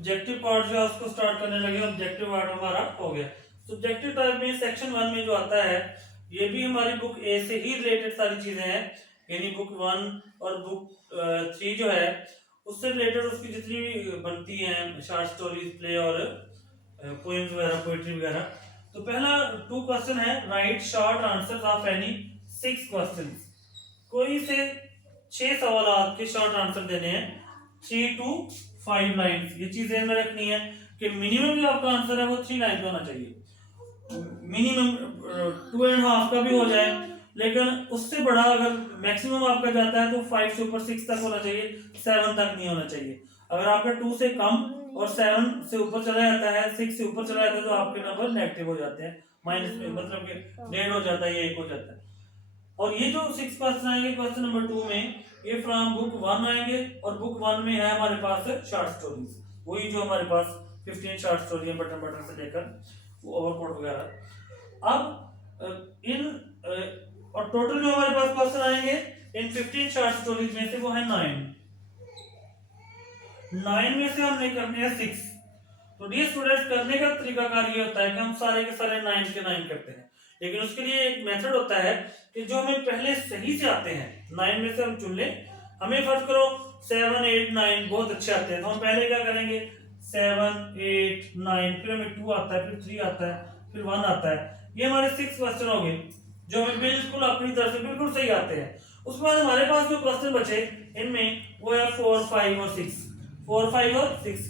Subjective part जो है उसको स्टार्ट करने लगे। ऑब्जेक्टिव पार्ट हमारा हो गया। सब्जेक्टिव टाइप में सेक्शन 1 में जो आता है, ये भी हमारी बुक ए से ही रिलेटेड सारी चीजें हैं, यानी बुक 1 और बुक 3 जो है उससे रिलेटेड उसकी जितनी भी बनती हैं शॉर्ट स्टोरीज, प्ले और पोएम्स वगैरह, पोएट्री वगैरह। तो पहला 2 क्वेश्चन है, right short answers of any 6 questions. कोई से 6 सवाल के शॉर्ट आंसर देने हैं, 3 to 5 लाइंस। ये चीज ध्यान में रखनी है कि मिनिमम जो आपका आंसर है वो 3 लाइन का होना चाहिए। मिनिमम 2.5 का भी हो जाए, लेकिन उससे बड़ा अगर मैक्सिमम आपका जाता है तो 5 से ऊपर 6 तक होना चाहिए, 7 तक नहीं होना चाहिए। अगर आपका 2 से कम और 7 से ऊपर चला जाता है, 6 से ऊपर चला जाता है, तो आपके नंबर नेगेटिव हो जाते हैं, माइनस में, मतलब कि 1.5 हो जाता है या 1 हो जाता है। और ये जो 6 क्वेश्चन आएंगे क्वेश्चन नंबर 2 में, ये फ्रॉम बुक 1 आएंगे, और बुक 1 में है हमारे पास शॉर्ट स्टोरीज, वही जो हमारे पास 15 शॉर्ट स्टोरी है, बटन बटन से लेकर ओवरकोट वगैरह। अब इन और टोटल जो हमारे पास क्वेश्चन आएंगे इन 15 शॉर्ट स्टोरीज में से वो है 9 में से हमने करने हैं 6। तो डियर स्टूडेंट्स, करने का तरीकाकार ये होता है कि हम सारे के सारे 9 के 9 करते हैं, लेकिन उसके लिए एक मेथड होता है कि जो हमें पहले सही से आते हैं 9 में से हम चुन लें। हमें फर्स्ट करो 7, 8, 9 बहुत अच्छे आते हैं, तो हम पहले क्या करेंगे, 7, 8, 9, फिर हमें 2 आता है, फिर 3 आता है, फिर 1 आता है। ये हमारे 6 क्वेश्चन हो गए जो हमें बिल्कुल अपनी तरफ से बिल्कुल सही आते हैं। उसके बाद हमारे पास जो क्वेश्चन बचे इनमें वो है 4, 5 और 6। 4, 5 और 6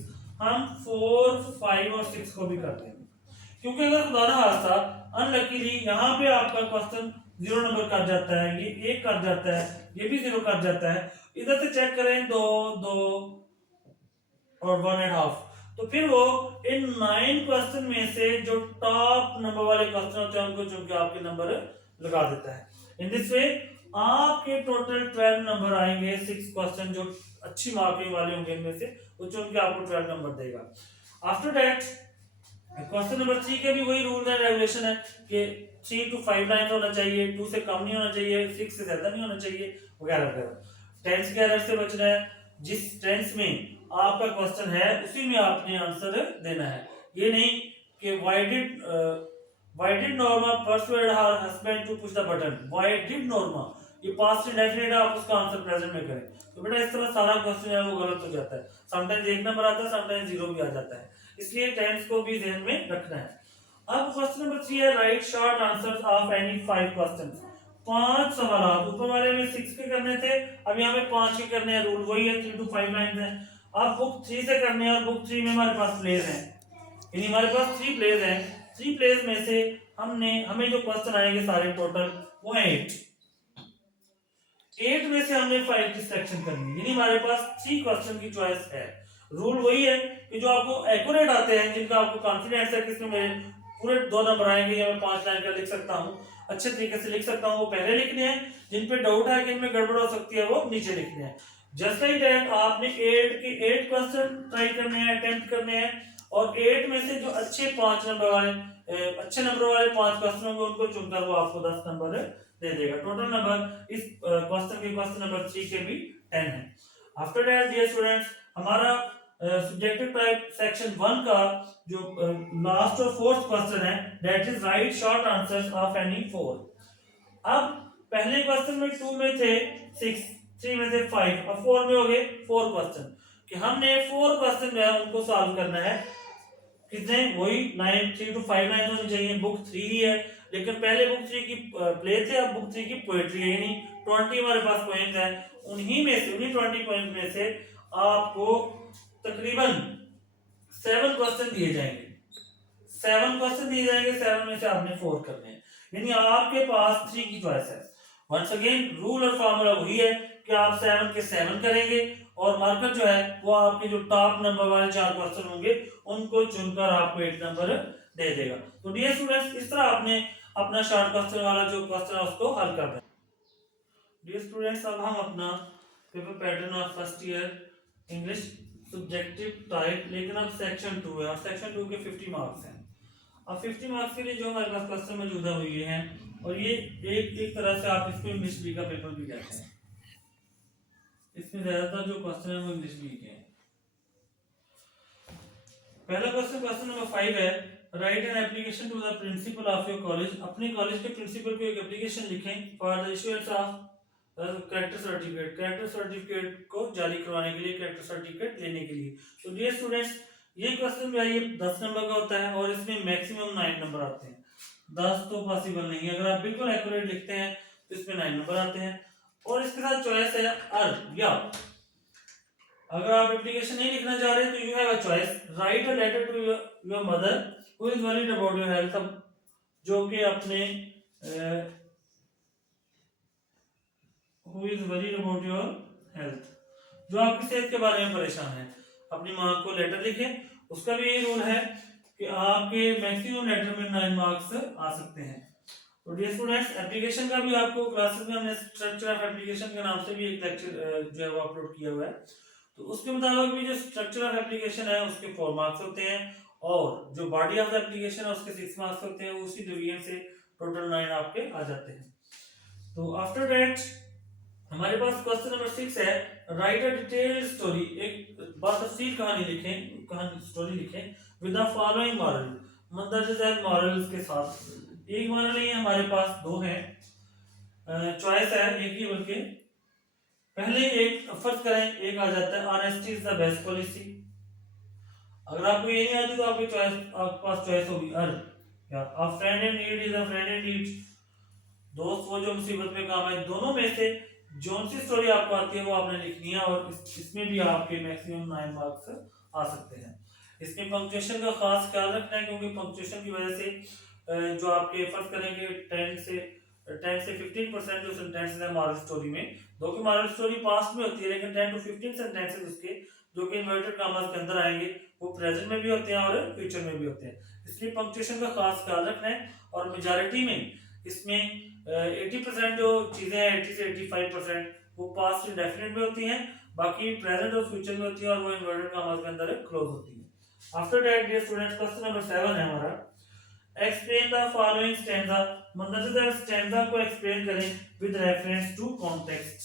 हम 4, 5 और 6 को भी करते हैं, क्योंकि अगर खुदा ना खास्ता अनलकीली यहाँ पे आपका क्वेश्चन 0 नंबर कर जाता है, ये 1 कर जाता है, ये भी 0 कर जाता है, इधर से चेक करें 2, 2 और 1.5, तो फिर वो इन 9 क्वेश्चन में से जो टॉप नंबर वाले क्वेश्चन होते हैं उनको चुन के आपके नंबर लगा देता है। इन दिस वे आपके टोटल 12 नंबर आएंगे। 6 क्वेश्चन जो अच्छी मार्किंग वाले होंगे इनमें से वो चुन के आपको 12 नंबर देगा। आफ्टर दैट क्वेश्चन नंबर 3 के भी वही रूल एंड रेगुलेशन है कि 3 to 5 लाइन होना चाहिए, 2 से कम नहीं होना चाहिए, 6 से ज्यादा नहीं होना चाहिए, वगैरह वगैरह। टेंस के एरर से बचना है, जिस टेंस में आपका क्वेश्चन है उसी में आपने आंसर देना है। ये नहीं कि why did Norma persuade her husband to push the button, why did Norma, ये पास्ट इंडेफिनिट है, आप उसका आंसर प्रेजेंट में करें। तो बेटा इस तरह सारा क्वेश्चन है वो गलत हो जाता है, समटाइम्स 1 नंबर आता है, समटाइम्स 0 भी आ जाता है, इसलिए टेंस को भी ध्यान में रखना है। अब क्वेश्चन नंबर 3 है, right short answers of any 5 questions. 5 सवाल, ऊपर वाले में 6 के करने थे, अब यहाँ पे 5 के करने हैं, रूल वही है, 3 to 5 लाइंस है। अब बुक 3 से करने हैं, और बुक 3 में हमारे पास प्लेस हैं, यानी हमारे पास 3 प्लेस हैं। 3 प्लेस में से हमें जो क्वेश्चन आएंगे सारे टोटल वो है 8। 8 में से हमने 5 की सिलेक्शन करनी है, यानी हमारे पास 3 क्वेश्चन की चॉइस है। रूल वही है कि जो आपको एक्यूरेट आते हैं, जिनका आपको कॉन्फिडेंस है कि इसमें मेरे पूरे 2 नंबर आएंगे या मैं 5 लाइन का लिख सकता हूँ, अच्छे तरीके से लिख सकता हूँ, वो पहले लिखने हैं। जिन पे डाउट है कि इनमें गड़बड़ हो सकती है वो नीचे लिखने हैं। जस्ट लाइक दैट आपने 8 के 8 क्वेश्चन ट्राई करने हैं, अटेम्प्ट करने हैं, और 8 में से जो अच्छे 5 नंबर वाले अच्छे नंबर वाले 5 क्वेश्चन होंगे उनको चुनकर वो आपको 10 नंबर दे देगा। टोटल नंबर इस क्वेश्चन के क्वेश्चन नंबर 3 के भी 10 है। आफ्टर दैट डियर स्टूडेंट्स, हमारा सब्जेक्टिव टाइप सेक्शन 1 का जो लास्ट और फोर्थ क्वेश्चन है, that is right short answers of any 4। अब पहले क्वेश्चन में 2 में थे 6, 3 में थे 5, अब 4 में हो गए 4 क्वेश्चन, कि हमने 4 क्वेश्चन जो है उनको सॉल्व करना है। कितने, वही 9, 3 to 5 लाइन होनी चाहिए। बुक 3 ही है, लेकिन पहले बुक 3 की प्ले थे, अब बुक 3 की पोएट्री है, यानी 20 हमारे पास पॉइंट्स हैं। उन्हीं 20 पॉइंट में से आपको तकरीबन 7 क्वेश्चन दिए जाएंगे। 7 क्वेश्चन दिए जाएंगे, 7 में से आपने 4 करने हैं, यानी आपके पास 3 की चॉइस है। वंस अगेन रूल और फॉर्मूला वही है कि आप 7 के 7 करेंगे, और मार्कर जो है वो आपके जो टॉप नंबर वाले 4 क्वेश्चन होंगे उनको चुनकर आपको 8 नंबर दे देगा। तो डियर स्टूडेंट्स, इस तरह आपने अपना शॉर्ट क्वेश्चन वाला जो क्वेश्चन है उसको हल करना है। डियर स्टूडेंट्स, अब हम अपना paper pattern of first year English subjective type, लेकिन अब सेक्शन 2 है, और सेक्शन 2 के 50 मार्क्स हैं। अब 50 मार्क्स के लिए जो हमारे पास क्वेश्चन मौजूदा हुए हैं, और ये एक तरह से आप इसको इंग्लिश बी का पेपर भी कहते हैं। इसमें ज्यादातर जो क्वेश्चन है वो इंग्लिश बी के हैं। पहला क्वेश्चन, क्वेश्चन नंबर 5 है, write an application to the principal of your college. अपने कॉलेज के प्रिंसिपल को एक एप्लीकेशन लिखें for the issuance of character certificate, character certificate को जारी करवाने के लिए, कैरेक्टर सर्टिफिकेट लेने के लिए। तो डियर स्टूडेंट्स, ये क्वेश्चन जो है ये 10 नंबर का होता है और इसमें मैक्सिमम 9 नंबर आते हैं। 10 तो पॉसिबल नहीं है। अगर आप बिल्कुल एक्यूरेट लिखते हैं तो इसमें 9 नंबर आते हैं। और इसके साथ चॉइस है अर या। अगर आप एप्लीकेशन नहीं लिखना चाह रहे तो you have a choice, write a letter to your mother who is worried about your health, जो कि अपने who is worried about your health, जो आपकी सेहत के बारे में परेशान है, अपनी माँ को लेटर लिखें। उसका भी यही रूल है कि आपके मैक्सिमम लेटर में 9 मार्क्स आ सकते हैं। तो डियर स्टूडेंट्स, एप्लीकेशन का भी आपको क्लासेस में हमने स्ट्रक्चर ऑफ एप्लीकेशन के नाम से भी एक लेक्चर जो है वो अपलोड किया हुआ है। तो उसके मुताबिक भी जो स्ट्रक्चर ऑफ एप्लीकेशन है उसके 4 मार्क्स होते हैं और जो बॉडी ऑफ द एप्लीकेशन है उसके 6 मार्क्स होते हैं। उसी डिवीजन से टोटल 9 आपके आ जाते हैं। तो आफ्टर दैट हमारे पास क्वेश्चन नंबर 6 है, राइट अ डिटेल्ड स्टोरी, एक बातफसील कहानी लिखें, कहानी स्टोरी लिखें विद द फॉलोइंग मॉरल, मंदरजा मॉरल्स के साथ। एक मॉरल नहीं है हमारे पास, 2 हैं, चॉइस है एक ही बल्कि। पहले एक फर्ज करें, एक आ जाता है honesty is the best policy. अगर आपको ये नहीं आती तो आपकी चॉइस, आपके पास चॉइस होगी अर या अ friend in need is a friend in need, दोस्त वो जो मुसीबत में काम है। दोनों में से जोन सी स्टोरी आपको आती है वो आपने लिखनी है और इसमें भी आपके मैक्सिमम 9 मार्क्स आ सकते हैं। इसमें पंक्चुएशन का खास ख्याल रखना है क्योंकि पंक्चुएशन की वजह से जो आपके फर्ज करेंगे 10 से 15% जो सेंटेंसेस है मॉरल स्टोरी में, दो की मॉरल स्टोरी पास्ट में होती है लेकिन 10 to 15 सेंटेंसेस उसके जो कि इन्वर्टेड कॉमास के अंदर आएंगे वो प्रेजेंट में भी होते हैं और फ्यूचर में भी होते हैं। इसलिए पंक्चुएशन का खास ख्याल रखना है। और मेजॉरिटी में इसमें 80% जो चीजें हैं, 80 से 85% वो पास्ट इंडेफिनिट में होती हैं, बाकी प्रेजेंट और फ्यूचर में होती है और वो इन्वर्टेड कॉमास के अंदर क्लोज होती है। After that dear students, question number 7 है हमारा, एक्सप्लेन द फॉलोइंग स्टैंजा, मतलब स्टैंजा को एक्सप्लेन करें with reference to context.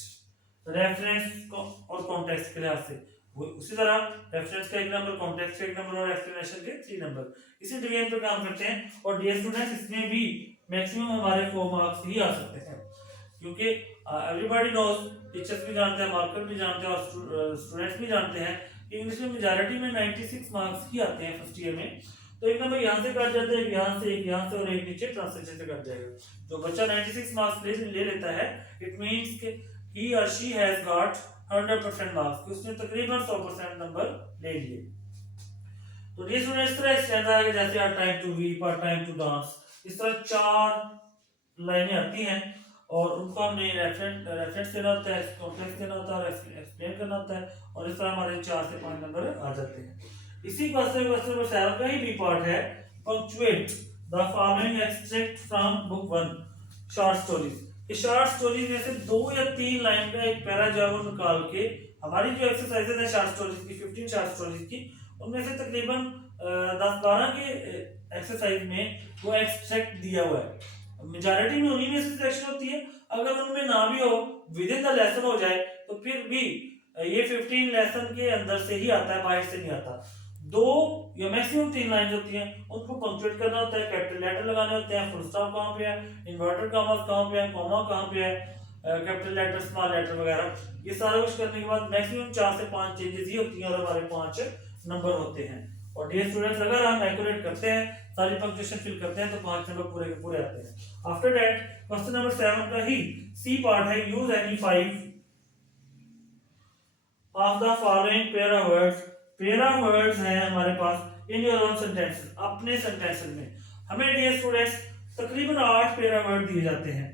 Reference और कॉन्टेक्स्ट के लिहाज से उसी तरह रेफरेंस का 1 नंबर, कॉन्टेक्स्ट का 1 नंबर और एक्सप्लेनेशन के 3 नंबर। इसी डिवीजन पे काम करते हैं और डियर स्टूडेंट्स इसमें भी मैक्सिमम हमारे 4 मार्क्स ही आ सकते हैं क्योंकि एवरीबॉडी नोज, टीचर्स भी जानते हैं, मार्कर भी जानते हैं और स्टूडेंट्स भी जानते हैं कि इंग्लिश में मेजॉरिटी में 96 मार्क्स ही आते हैं फर्स्ट ईयर में। तो 1 नंबर यहाँ से कट जाता है, यहाँ से एक यहाँ से और एक नीचे ट्रांसलेशन से कट जाएगा। जो बच्चा 96 मार्क्स ले लेता है, इट मींस कि ही और शी हैज गॉट 100% मार्क्स, उसने तकरीबन 100% नंबर ले लिए। तो ये स्टूडेंट्स इस तरह स्टैंडर्ड आगे जैसे आर टाइम टू वीप और टाइम टू डांस, इस तरह 4 लाइनें आती हैं और उनको हमने रेफरेंस देना होता है, कॉन्टेक्स्ट देना होता है और एक्सप्लेन करना होता है और इस तरह हमारे 4 से 5 नंबर आ जाते हैं। इसी क्वेश्चन नंबर 7 का ही बी पार्ट है, punctuate the following extract from book 1 short stories. इस शॉर्ट स्टोरीज में से 2 या 3 लाइन का एक पैरा जो है वो निकाल के हमारी जो एक्सरसाइजेज है शॉर्ट स्टोरीज की, 15 शॉर्ट स्टोरीज की, उनमें से तकरीबन 10-12 के एक्सरसाइज में वो एक्सट्रैक्ट दिया हुआ है। मेजॉरिटी में उन्हीं में से सिलेक्शन होती है। अगर उनमें ना भी हो, विद इन द लेसन हो जाए तो फिर भी ये 15 लेसन के अंदर से ही आता है, बाहर से नहीं आता। 2 या मैक्सिमम 3 लाइन होती हैं, उनको पंक्चुएट करना होता है, कैपिटल लेटर लगाने होते हैं, फुल स्टॉप कहाँ पे है, इन्वर्टेड कॉमास कहाँ पे है, कॉमा कहाँ पे है, कैपिटल लेटर, स्मॉल लेटर वगैरह। ये सारा कुछ करने के बाद मैक्सिमम 4 से 5 चेंजेस ही होती हैं और हमारे 5 नंबर होते हैं। और डियर स्टूडेंट्स, अगर हम एक्यूरेट करते हैं, सारी पंक्चुएशन फिल करते हैं तो 5 नंबर पूरे के पूरे आते हैं। आफ्टर दैट क्वेश्चन नंबर 7 का ही सी पार्ट है, use any 5 of the following para words. Para words हैं हमारे पास इन योर ओन सेंटेंसेस, अपने सेंटेंसेस में। हमें डियर स्टूडेंट्स तकरीबन 8 पैरा वर्ड दिए जाते हैं,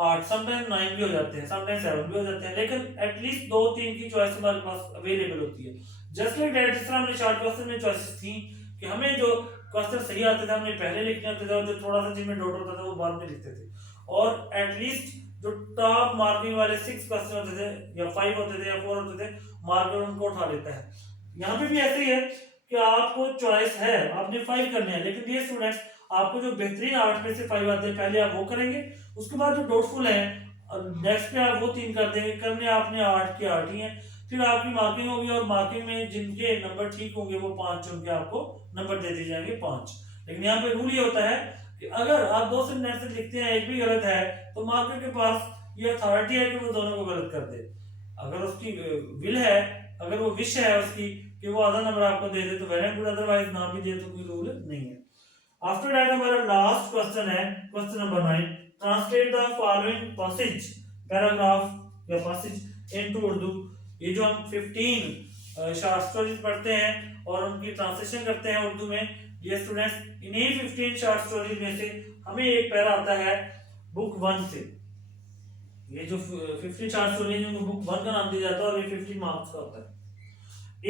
8 समटाइम 9 भी हो जाते हैं, समटाइम 7 भी हो जाते हैं, लेकिन एटलीस्ट 2-3 की चॉइस हमारे पास अवेलेबल होती है। जस्ट लाइक दैट, जिस तरह हमने शॉर्ट क्वेश्चन में चॉइसेस थी कि हमें जो क्वेश्चन सही आते थे हमने पहले लिखने होते थे और जो थोड़ा सा जिनमें डाउट होता था वो बाद में लिखते थे। और एटलीस्ट जो टॉप मार्किंग वाले 6 क्वेश्चन होते थे या 5 होते थे या 4 होते थे, मार्कर उनको उठा लेता है। यहाँ पे भी ऐसे ही है कि आपको चॉइस है, आपने 5 करने हैं, लेकिन ये स्टूडेंट्स आपको जो बेहतरीन 8 में से 5 आते हैं पहले आप वो करेंगे, उसके बाद जो डाउटफुल है नेक्स्ट पे आप वो 3 कर देंगे। करने आपने 8 के 8 ही हैं, फिर आपकी मार्किंग होगी और मार्किंग में जिनके नंबर ठीक होंगे वो 5 चुन के आपको नंबर दे दिए जाएंगे 5। लेकिन यहाँ पे रूल ये होता है कि अगर आप 2 सेंटेंस लिखते हैं एक भी गलत है तो मार्कर के पास ये अथॉरिटी है कि वो दोनों को गलत कर दे। अगर उसकी विल है, अगर वो विश है उसकी कि वो आधा नंबर आपको दे दे तो वेल एंड गुड, अदरवाइज ना भी दे तो कोई रूल नहीं है। आफ्टर दैट हमारा लास्ट क्वेश्चन है question number 9, translate the following passage paragraph या पैसेज इनटू उर्दू। ये जो हम 15 शॉर्ट स्टोरीज पढ़ते हैं और उनकी ट्रांसलेशन करते हैं उर्दू में, ये स्टूडेंट्स इन्हीं 15 शॉर्ट स्टोरीज में से हमें एक पैरा आता है बुक 1 से। ये जो 15 शॉर्ट स्टोरीज हैं बुक 1 का नाम दिया जाता है और ये 15 मार्क्स का होता है।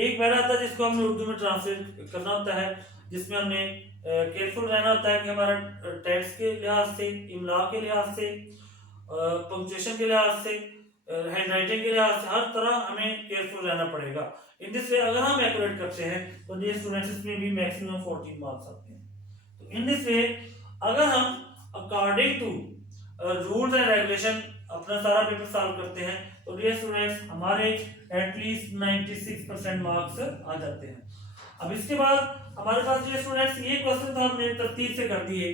एक पैरा आता है जिसको हमें उर्दू में ट्रांसलेट करना होता है, जिसमें हमने केयरफुल रहना होता है कि हमारा टेक्स्ट के लिहाज से, इमला के लिहाज से, पंक्चुएशन के लिहाज से, हैंड राइटिंग के लिहाज से, हर तरह हमें केयरफुल रहना पड़ेगा। इन दिस वे अगर हम एक्यूरेट करते हैं तो ये स्टूडेंट्स इसमें भी मैक्सिमम 14 मार्क्स आते हैं। तो इन दिस वे अगर हम according to rules and regulation अपना सारा पेपर सॉल्व करते हैं तो डियर स्टूडेंट्स हमारे एटलीस्ट 96% मार्क्स आ जाते हैं। अब इसके बाद हमारे पास डियर स्टूडेंट्स ये क्वेश्चन तो हमने तरतीब से कर दिए।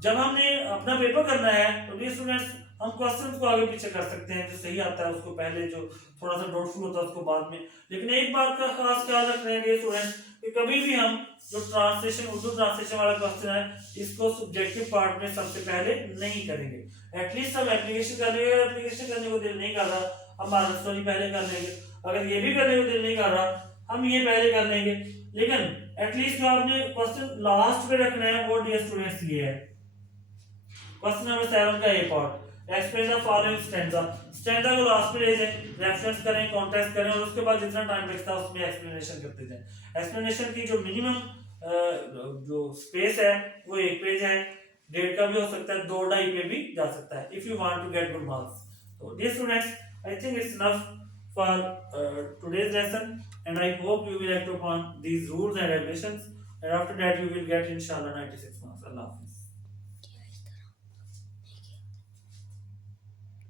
जब हमने अपना पेपर करना है तो डियर स्टूडेंट्स हम क्वेश्चंस को आगे पीछे कर सकते हैं, जो सही आता है उसको पहले, जो थोड़ा सा डाउटफुल होता है उसको बाद में। लेकिन एक बात का खास ख्याल रखना है डियर स्टूडेंट्स कि कभी भी हम जो ट्रांसलेशन उर्दू ट्रांसलेशन वाला क्वेश्चन है इसको सब्जेक्टिव पार्ट में सबसे पहले नहीं करेंगे। एटलीस्ट हम एप्लीकेशन कर लेंगे, एप्लीकेशन करने को दिल नहीं कर रहा हम आदत स्टोरी पहले कर लेंगे, अगर ये भी करने को दिल नहीं कर रहा हम ये पहले कर लेंगे। लेकिन एटलीस्ट जो आपने क्वेश्चन लास्ट पे रखना है वो डियर स्टूडेंट्स ये है क्वेश्चन नंबर 7 का A part, explain the following stanza. Stanza को लास्ट पे ले जाएं, रेफरेंस करें, कॉन्टेक्स्ट करें और उसके बाद जितना टाइम बचता है उसमें एक्सप्लेनेशन करते जाएं। एक्सप्लेनेशन की जो मिनिमम जो स्पेस है वो 1 पेज है, 1.5 का भी हो सकता है, 2-2.5 पे भी जा सकता है if you want to get good marks. तो dear students I think it's enough for today's lesson, and I hope you will act upon these rules and regulations, and after that you will get inshallah 96 marks. Allah Hafiz.